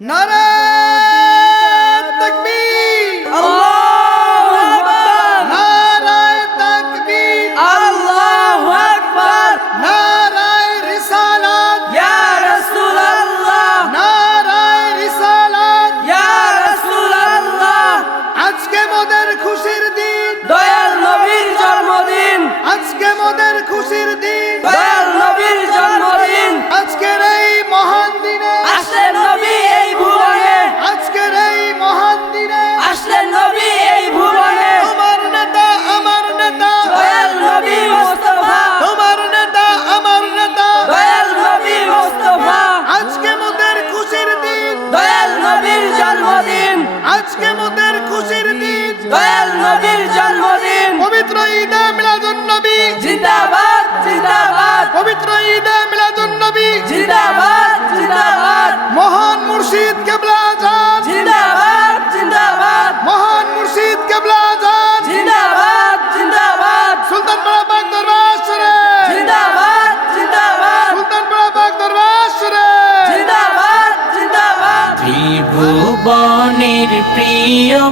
Nara! আজকে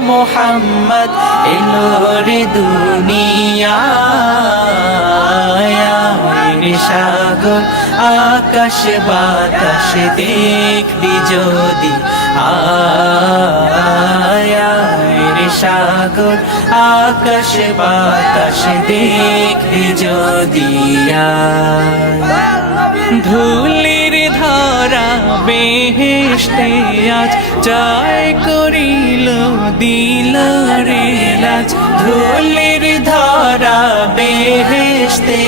মোহাম্মদ এলো রে সাগর, আকাশ বাতাস দেখবি যদি আয় সাগর, আকাশ বাতাস দেখবি যদি আয়। ধরা বেহেশতে আজ জয় করিল দিল রে লাজ। ধুলির ধরা বেহেশতে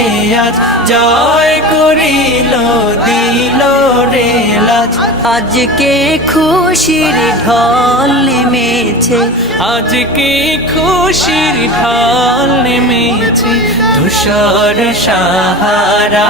আজ জয় করিল দিল রে লাজ। আজকে খুশির ঢল নেমেছে। আজকে খুশির ঢল নেমেছে ধূসর সাহারা।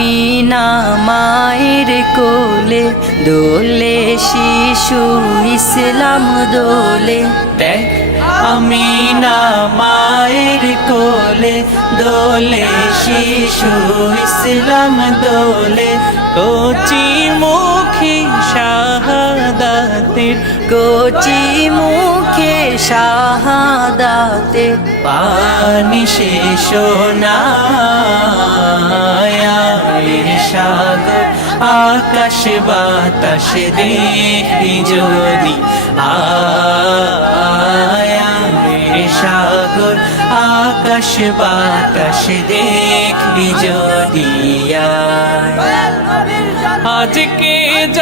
দেখ আমি না মায়ের কোলে দোলে শিশু ইসলাম দোলে। দেখ আমি না মায়ের কোলে দোলে শিশু ইসলাম দোলে। কচি মুখী শাহাদাতের কচি মুখে শাহাদাতে পানি শেষ সাগর আকাশ বাতাস দেখি যদি আয়ামের সাগর আকাশ বাতাস দেখি যদি আজকে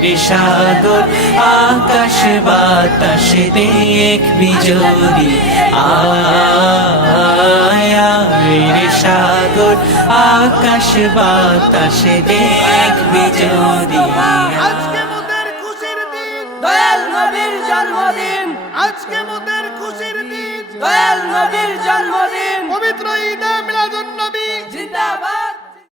আয়ার সাগর আকাশ বাতাস দেখবি যদি আয়ার সাগর আকাশ বাতাস দেখবি যদি দয়াল নবীর জন্মদিন। আজকে মোদের খুশির দিন, দয়াল নবীর জন্মদিন। পবিত্র মিলাদুন নবী। জিন্দাবাদ।